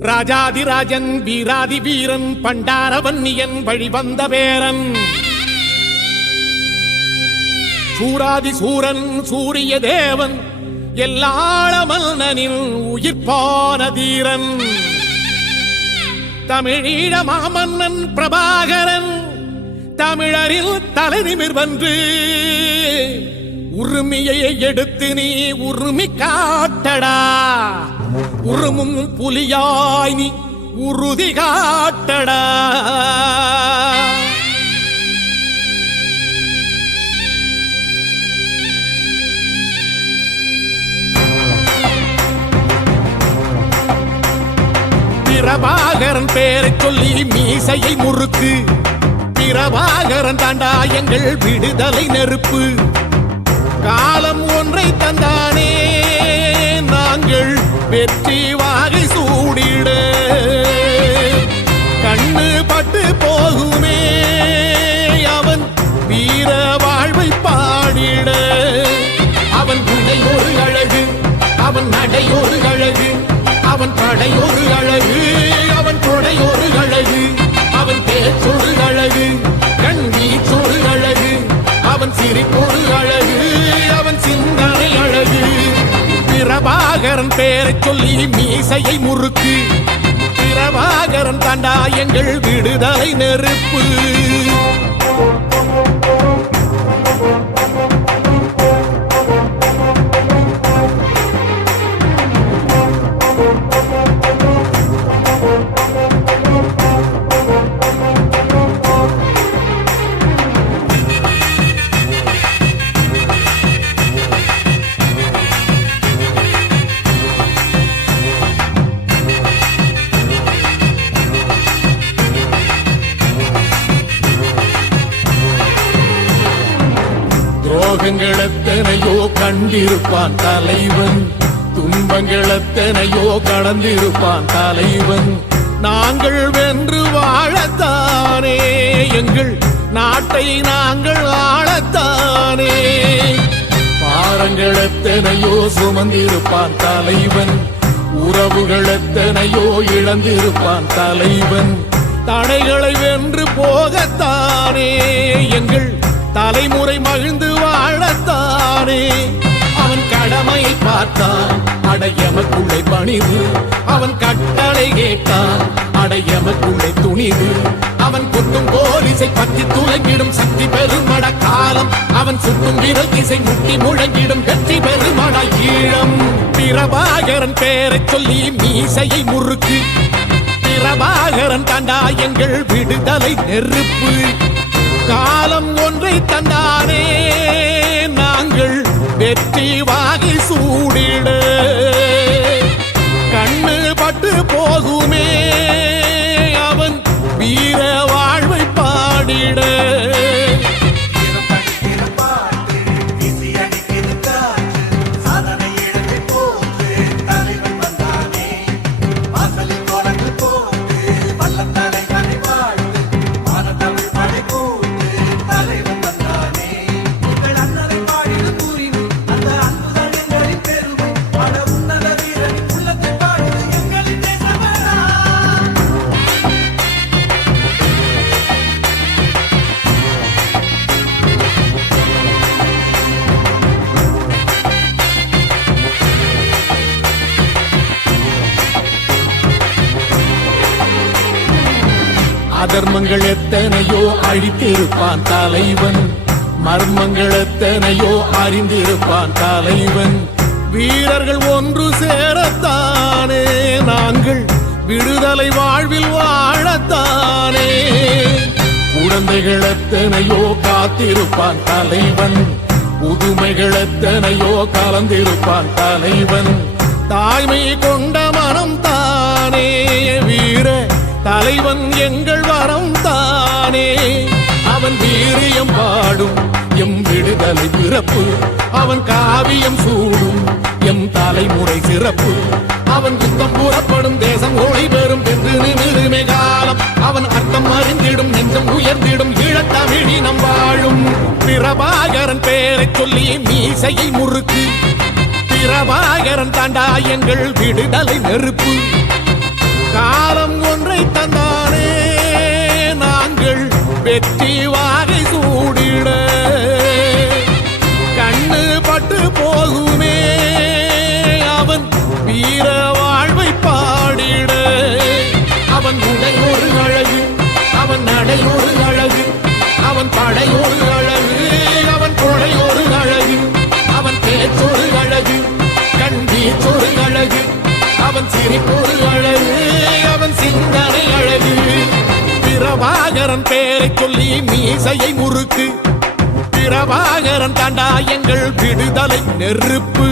ராஜாதிராஜன் வீராதி வீரன் பண்டாரவன்னியன் வழிவந்த பேரன் சூராதி சூரன் சூரிய தேவன் எல்லாள மன்னனின் உயிர்ப்பான தீரன் தமிழீழ மாமன்னன் பிரபாகரன் தமிழரில் தலைநிமிர் வென்று உரிமையை எடுத்து நீ உரிமை காட்டடா உருமும் புலியாய் நீ உறுதி காட்டடா பிரபாகரன் பேரை சொல்லி மீசையை முறுக்கு பிரபாகரன் தாண்டா எங்கள் விடுதலை நெருப்பு காலம் ஒன்றை தந்தானே நாங்கள் வெற்றி வாகை சூடிட கண்ணு பட்டு போகுமே அவன் வீர வாழ்வை பாடிட அவன் குடை ஒரு அழகு அவன் நடை ஒரு அழகு அவன் படை ஒரு அழகு அவன் கொடை ஒரு அழகு அவன் பேச்சொரு அழகு கண் வீச்சொரு அழகு அவன் சிரிப்பொரு அழகு அவன் சிந்தனை அழகு பிரபாகரன் பேரை சொல்லி மீசையை முறுக்கு பிரபாகரன் தாண்டா எங்கள் விடுதலை நெருப்பு துரோகங்கள் எத்தனையோ கண்டிருப்பான் தலைவன் துன்பங்கள் எத்தனையோ கடந்திருப்பான் தலைவன் நாங்கள் வென்று வாழத்தானே எங்கள் நாட்டை நாங்கள் ஆளத்தானே பாரங்கள் எத்தனையோ சுமந்திருப்பான் தலைவன் உறவுகள் எத்தனையோ இழந்திருப்பான் தலைவன் தடைகளை வென்று போகத்தானே எங்கள் தலைமுறை மகிழ்ந்து வாழத்தானே அவன் கடமையை பார்த்தான் அடையமக்குள்ளே பணிவு அவன் கட்டளை கேட்டான் அடையமக்குள்ளே துணிவு அவன் குத்தும் போலீசை பற்றி துளைங்கிடும் சக்தி பெருமட காலம் அவன் சுட்டும் விரல் திசை முட்டி முழங்கிடும் வெற்றி பெருமட ஈழம் பிரபாகரன் பேரை சொல்லி மீசையை முறுக்கு பிரபாகரன் தாண்டா எங்கள் விடுதலை நெருப்பு காலம் ஒன்றை தந்தானே நாங்கள் வெற்றி வாகை சூடிட கண்ணு பட்டு போகுமே அவன் வீர வாழ்வை பாடிட அதர்மங்கள் எத்தனையோ அழித்திருப்பான் தலைவன் மர்மங்கள் எத்தனையோ அறிந்திருப்பான் தலைவன் வீரர்கள் ஒன்று சேரத்தானே நாங்கள் விடுதலை வாழ்வில் வாழத்தானே குழந்தைகள் எத்தனையோ காத்திருப்பான் தலைவன் புதுமைகள் எத்தனையோ கலந்திருப்பான் தலைவன் தாய்மை கொண்ட மனம் தானே வீர தலைவன் எங்கள் வரம் தானே அவன் வீரியம் பாடும் எம் விடுதலை பிறப்பு அவன் காவியம் சூடும் எம் தலைமுறை சிறப்பு அவன் யுத்தம் கூறப்படும் தேசம் ஒளி பெறும் என்று நிமிருமே காலம் அவன் அர்த்தம் அறிந்திடும் நெஞ்சம் உயர்ந்திடும் ஈழத்தமிழினம் வாழும் பிரபாகரன் பேரை சொல்லி மீசையை முறுக்கு பிரபாகரன் தாண்டா எங்கள் விடுதலை நெருப்பு காலம் ஒன்றை தந்தானே நாங்கள் வெற்றி வாகை சூடிட கண்ணு பட்டு போகுமே அவன் வீர வாழ்வை பாடிட அவன் உடை ஒரு அழகு அவன் நடை ஒரு அழகு அவன் படை ஒரு அழகு அவன் கொடை ஒரு அழகு அவன் பேச்சொரு அழகு கண் வீச்சொரு அழகு அவன் சிரிப்பொரு அழகு அவன் சிந்தனை அழகு பிரபாகரன் பேரை சொல்லி மீசையை முறுக்கு பிரபாகரன் தாண்டா எங்கள் விடுதலை நெருப்பு